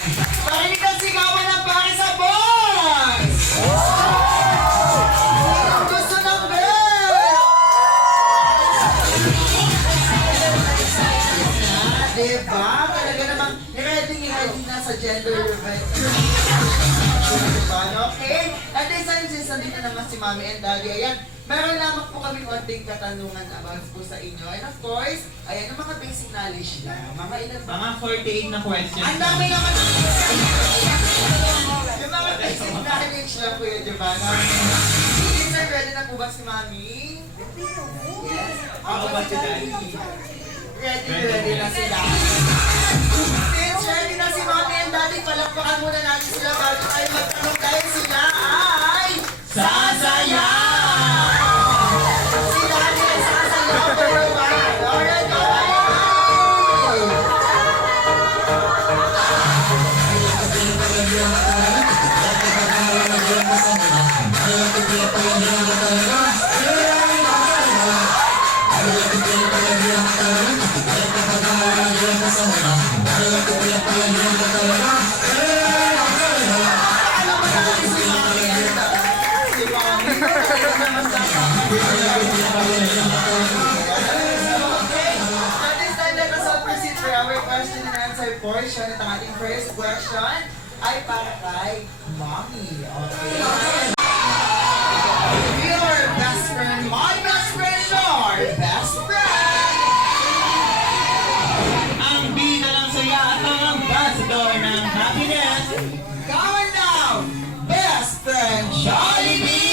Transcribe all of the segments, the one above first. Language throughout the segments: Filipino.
Parinig ang sigawan ng para sa boss! Gusto ng girl! Diba? Talaga namang ready na sa gender reveal. Diba? Okay? At this time, since nandito naman si Mommy and Daddy, ayan, meron lamang po kami konting katanungan about po sa inyo. And of course, ayan, yung mga basic knowledge lang. Mga ilan ba? Mga 48 na questions. Ang dami naman yung mga basic knowledge lang po yun, diba? Sir, ready na po ba si Mommy? Yes. Ako ba si Daddy? Ready na sila. Since ready na si Mommy and Daddy, palakpakan muna natin sila bago tayo magtanong dahil sila ay sasaya! Si Daddy ay sasaya for a while. Alright, go question and answer portion at ang ating first question ay para kay Mommy. Okay. Your best friend, my best friend, your best friend! Ang bida ng saya at ang ambassador ng happiness. Going down! Best friend, Jollibee!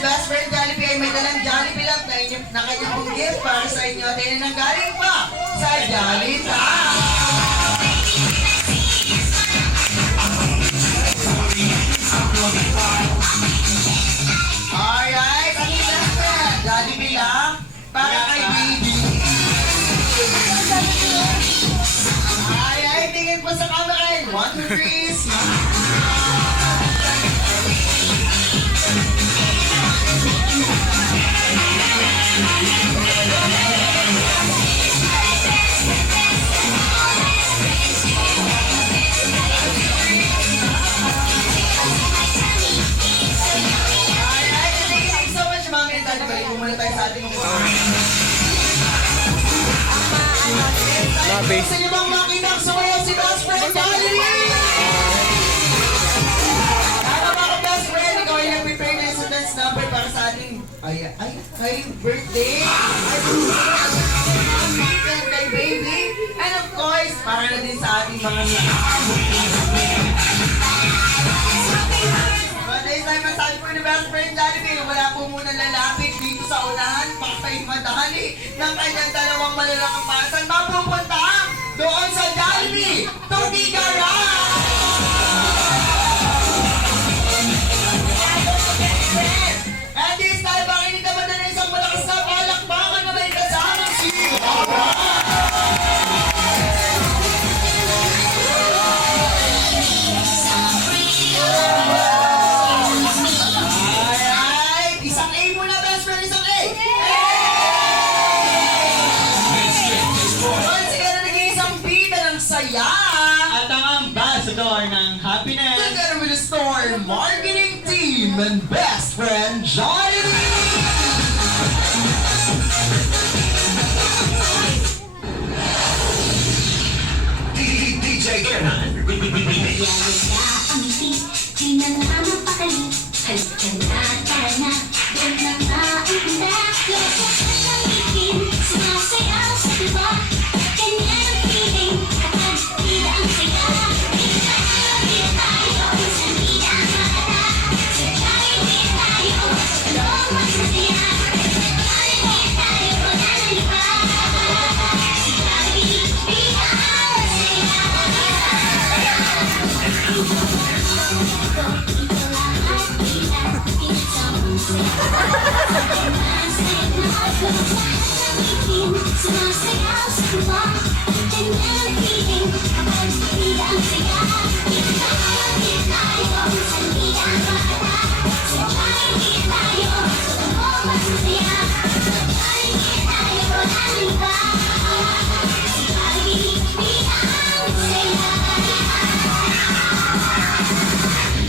Best friend Jollibee ay may dalang Jollibee lang na kanyang pong gift para sa inyo. Dahil nanggaling pa sa Jollibee. Alright, ang best friend Jollibee lang para kay baby. Alright, tingin po sa camera. 1, 2, 3, gusto niyo bang makita ang sumayaw si best friend Jollibee? Tama ba ka best friend? Ikaw ay nag-prepare na yung dance number para sa ating kay birthday. Kay baby. And of course, para na din sa ating mga But this time, masabi po ni best friend Jollibee, wala po muna lalapit dito sa unahan, pakay madali ng kanyang dalawang malalaking pasan. Mapupunta doon sa Jollibee, Tugigaran! And this time, makinig naman na isang malakas na palakpakan na may kasamang si Alright! Isang A muna, best friend, isang A! Once again, nag-iisang bida ng saya! At ang ambassador ng happiness. Together with the store marketing team and best friend Jollibee! DJ German. Yaya ang ngiti, di na nga mapakali. Halika na, tara na, doon na nga ang handa. Lasa ng ikin, sumasayaw sa diba? Ganyan ang feeling, kapag bida ang saya. Bida tayo, isang bida ang mahata. Sa Jollibee tayo, doon masaya. Jollibee tayo, wala nang iba. Si Jollibee, bida ang masaya. Ito lahat, bida, Sumasayaw sa tuwa, ganyan ang feeling kapag bida ang saya. Hindi tayo sa liga ang bata, sabay tayo, totoo mas masaya. Sabay tayo ng iba, sabay bida ang saya.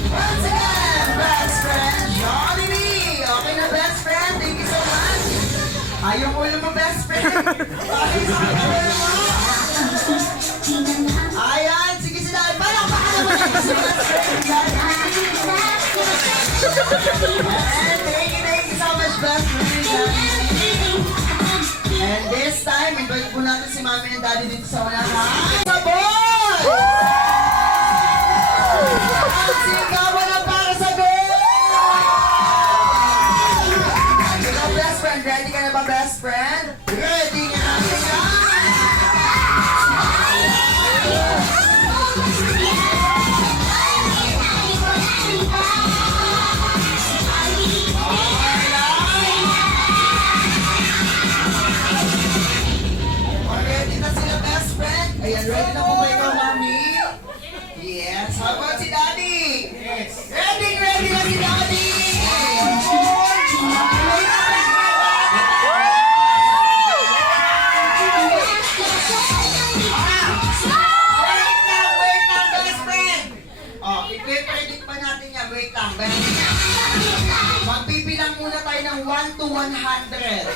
Once again, best friend Johnny B. Okay na, best friend. Thank you so much. Ayaw mo mo, best friend. Okay, sa kamera mo. Ayan, sige sila. Palakpakan naman natin si best friend. And thank you so much, best friend Johnny. And this time, invite po natin si Mami and Daddy dito sa unahan. Sabon! Ang sigawan na para sa goal! Ikaw, best friend. Ready ka na ba, best friend? Ready ka na siya! Ready na sila, best friend? Ayan, ready na po ba ikaw, Mami? Yes. How about si Daddy? Yes. Ready na si Daddy! Wait lang, best friend! Oh, i-predict pa natin yan. Wait lang, best friend. Magpipilang muna tayo ng 1 to 100.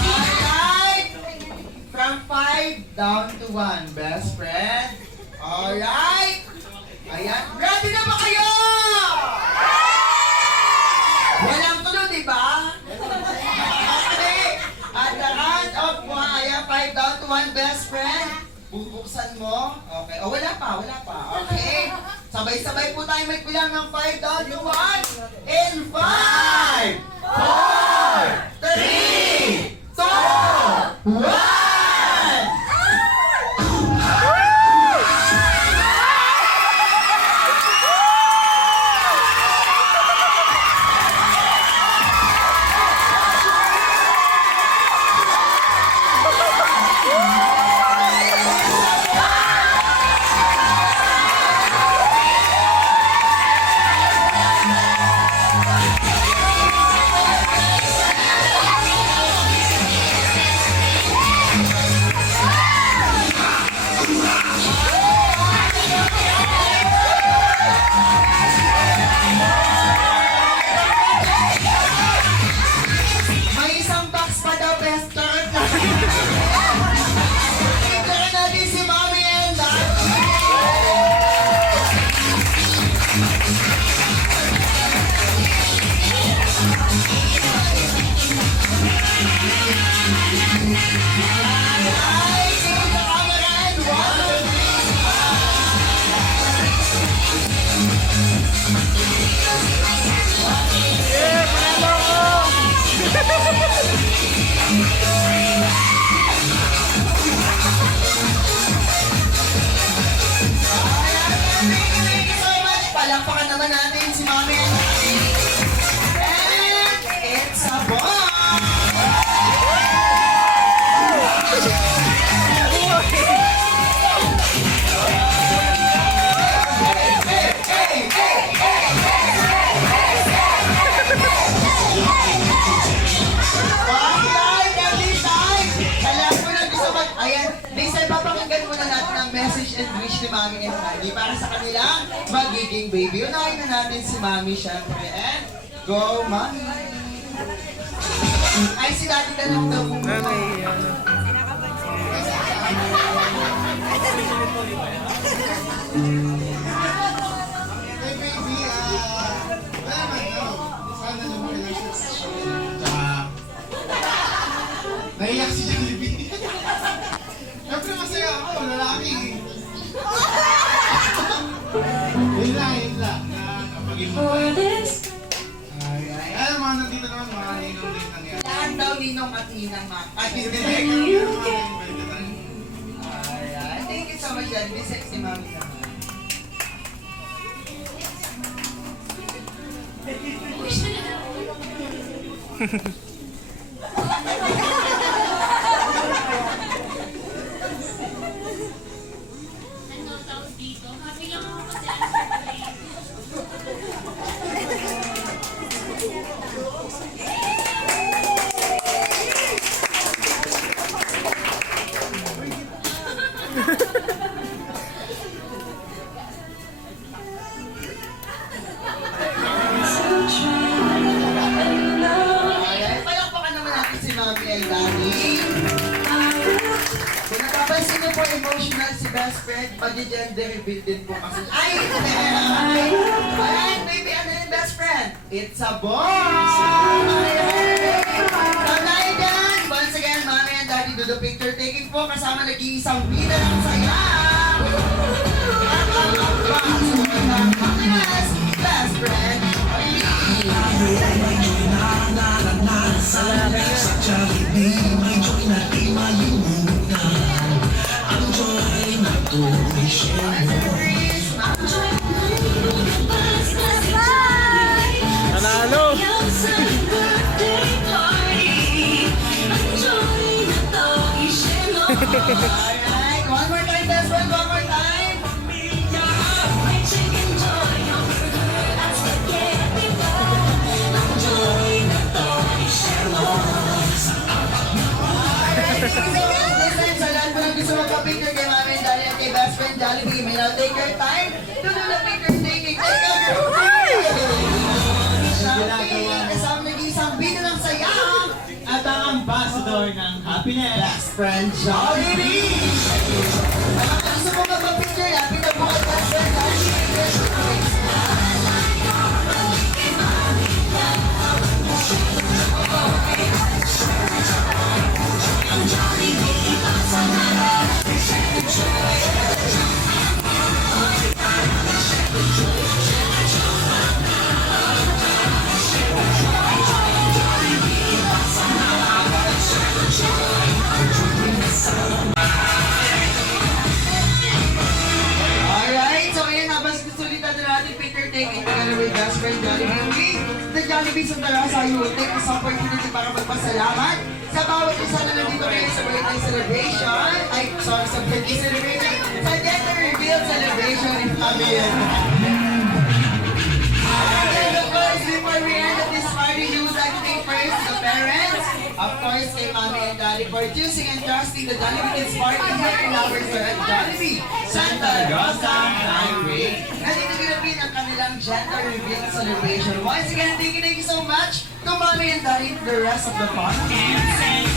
Alright? From 5 down to 1, best friend. Alright? Ayan. Ready na ba kayo? Walang tulo, di ba? Okay. At the count of 1, ayan, 5 down to 1, best friend. Bubuksan mo. Okay. O, wala pa. Okay. Sabay-sabay po tayo magbilang ng 5 down to 1. In 5, 4, 3, 2, 1. May isang box pa daw, best third. Tignan natin si Mami and Daddy. Alright, sige sa camera and 1, 2, 3. Thank you so much. Palakpakan naman natin si Mami and Daddy. And it's a bomb! Alright, every time. Alam ko na gusto mag... Ayan, Lisa, papakinggan muna natin ang message and wish ni Mami and Daddy para sa kanilang magiging baby. Unahin na natin si Mami, syempre. And go, Mami! Ay, si Daddy tanong daw kung Hey baby, wala naman sana lumaki lang siya. Tsaka, naiyak si Jollibee. Siyempre masaya ako, lalaki. Yun lang, na kapagin mo. Ay, mga nandito naman, mga ninong din nangyari. lahat daw ninong at ninang ma. At Hindi, Alright, thank you so much, Daddy. Be sexy, Mami naman. Daddy. Kung napapansin niyo po, emotional si best friend, pag-gender reveal din po kasi. Ay! Ayan, baby, ano yung best friend? It's a boy! Tandaan yan! Once again, Mami and Daddy do the picture taking po kasama nag-iisang bida ng saya! Best friend! Nanalo! Alright, one more time, best friend, one more time! This time, sa lahat po ng gusto magpa-picture kay Mami and Daddy at kay best friend Jollibee, may now take your time to do the picture taking. Take out your Shopping! Kasama nag-iisang video ng saya! At ang ambassador ng happiness. Best friend Jollibee! Ang gusto mo magpa-picture, lapit na po kay best friend Jollibee. Alright, so ayan, habang susulitan na natin picture taking together with best friend Jollibee. The Jollibee sa Tarasa, you will take this opportunity para magpasalamat sa bawat isa na nandito kayo sa birthday celebration. Ay, sorry, sa birthday celebration. Sa gender reveal celebration in Fabian. And of course, before we end this party, we would like to thank first the parents, of course, kay Mami and Daddy for choosing and trusting the Jollibee Kids Party here in our store at Jollibee, Santa Rosa Highway. Nandito ginapin ang kanilang gender reveal celebration. Once again, thank you so much to Mami and Daddy and the rest of the party.